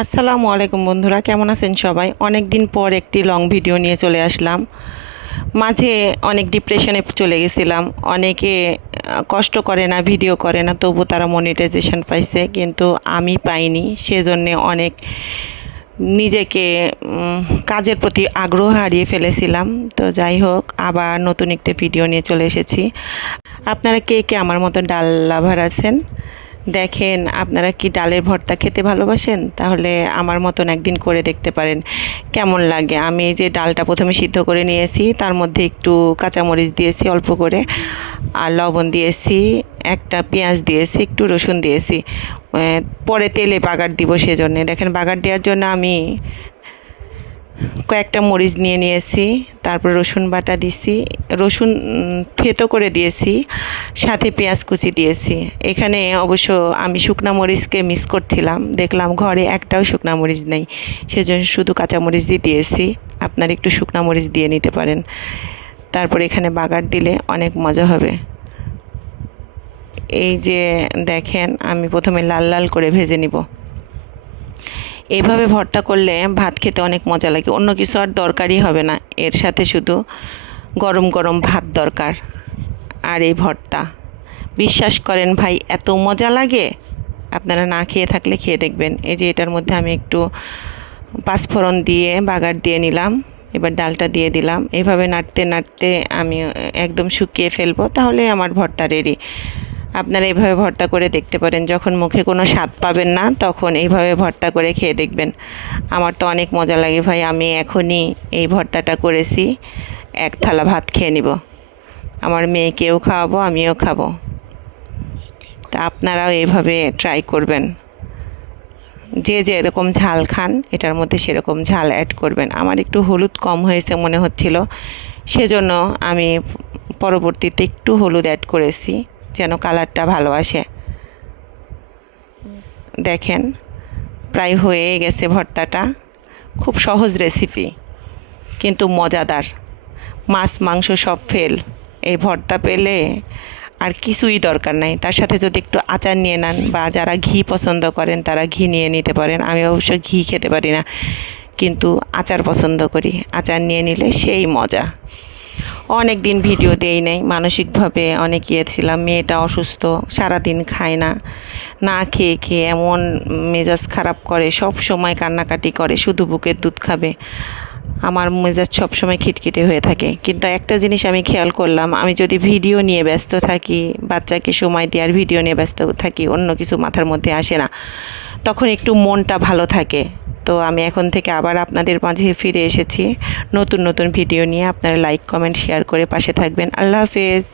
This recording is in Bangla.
আসসালামু আলাইকুম বন্ধুরা, কেমন আছেন সবাই? অনেক দিন পর একটি লং ভিডিও নিয়ে চলে আসলাম। মাঝে অনেক ডিপ্রেশনে চলে গেছিলাম। অনেকে কষ্ট করে না, ভিডিও করে না, তবু তারা মনিটাইজেশন পাইছে, কিন্তু আমি পাইনি। সেজন্যে অনেক নিজেকে কাজের প্রতি আগ্রহ হারিয়ে ফেলেছিলাম। তো যাই হোক, আবার নতুন একটা ভিডিও নিয়ে চলে এসেছি। আপনারা কে কে আমার মতো ডাল লাভার আছেন? দেখেন, আপনারা কি ডালের ভর্তা খেতে ভালোবাসেন? তাহলে আমার মতন একদিন করে দেখতে পারেন কেমন লাগে। আমি এই যে ডালটা প্রথমে সিদ্ধ করে নিয়েছি, তার মধ্যে একটু কাঁচামরিচ দিয়েছি অল্প করে, আর লবণ দিয়েছি, একটা পেঁয়াজ দিয়েছি, একটু রসুন দিয়েছি। পরে তেলে বাগার দিব, সেজন্যে দেখেন বাগার দেওয়ার জন্য আমি কয়েকটা মরিচ নিয়ে নিয়েছি, তারপর রসুন বাটা দিছি, রসুন থেতো করে দিয়েছি, সাথে পেঁয়াজ কুচি দিয়েছি। এখানে অবশ্য আমি শুকনা মরিচকে মিস করছিলাম, দেখলাম ঘরে একটাও শুকনা মরিচ নেই, সেজন্য শুধু কাঁচা মরিচ দিয়ে দিয়েছি। আপনারা একটু শুকনা মরিচ দিয়ে নিতে পারেন। তারপর এখানে বাগার দিলে অনেক মজা হবে। এই যে দেখেন, আমি প্রথমে লাল লাল করে ভেজে নিব। এইভাবে ভর্তা করলে ভাত খেতে অনেক মজা লাগে, অন্য কিছু আর দরকারই হবে না, এর সাথে শুধু গরম গরম ভাত দরকার। আর এই ভর্তা, বিশ্বাস করেন ভাই, এত মজা লাগে, আপনারা না খেয়ে থাকলে খেয়ে দেখবেন। এই যে এটার মধ্যে আমি একটু পাঁচফোড়ন দিয়ে বাগার দিয়ে নিলাম, এবার ডালটা দিয়ে দিলাম। এভাবে নাড়তে নাড়তে আমি একদম শুকিয়ে ফেলবো, তাহলে আমার ভর্তা রেডি। আপনারা এইভাবে ভর্তা করে দেখতে পারেন, যখন মুখে কোনো স্বাদ পাবেন না তখন এইভাবে ভর্তা করে খেয়ে দেখবেন। আমার তো অনেক মজা লাগে ভাই, আমি এখনই এই ভর্তাটা করেছি, এক থালা ভাত খেয়ে নিব, আমার মেয়েকেও খাওয়াবো, আমিও খাবো। তা আপনারাও এইভাবে ট্রাই করবেন। যে যে এরকম ঝাল খান, এটার মধ্যে সেরকম ঝাল অ্যাড করবেন। আমার একটু হলুদ কম হয়েছে মনে হচ্ছিল, সেজন্য আমি পরবর্তীতে একটু হলুদ অ্যাড করেছি, যেন কালারটা ভালো আসে। দেখেন, প্রায় হয়ে গেছে ভর্তাটা। খুব সহজ রেসিপি, কিন্তু মজাদার। মাছ মাংস সব ফেল, এই ভর্তা পেলে আর কিছুই দরকার নাই। তার সাথে যদি একটু আচার নিয়ে নেন, বা যারা ঘি পছন্দ করেন তারা ঘি নিয়ে নিতে পারেন। আমি অবশ্য ঘি খেতে পারি না, কিন্তু আচার পছন্দ করি। আচার নিয়ে নিলে সেই মজা। অনেক দিন ভিডিও দেই নাই, মানসিকভাবে অনেক ইয়ে ছিলাম। মেয়েটা অসুস্থ, সারাদিন খায় না, না খেয়ে খেয়ে এমন মেজাজ খারাপ করে, সব সময় কান্নাকাটি করে, শুধু বুকের দুধ খাবে। আমার মেজাজ সবসময় খিটখিটে হয়ে থাকে। কিন্তু একটা জিনিস আমি খেয়াল করলাম, আমি যদি ভিডিও নিয়ে ব্যস্ত থাকি, বাচ্চাকে সময় দিয়ে আর ভিডিও নিয়ে ব্যস্ত থাকি, অন্য কিছু মাথার মধ্যে আসে না, তখন একটু মনটা ভালো থাকে। তো আমি এখন থেকে আবার আপনাদের মাঝে ফিরে এসেছি নতুন নতুন ভিডিও নিয়ে। আপনারা লাইক কমেন্ট শেয়ার করে পাশে থাকবেন। আল্লাহ হাফেজ।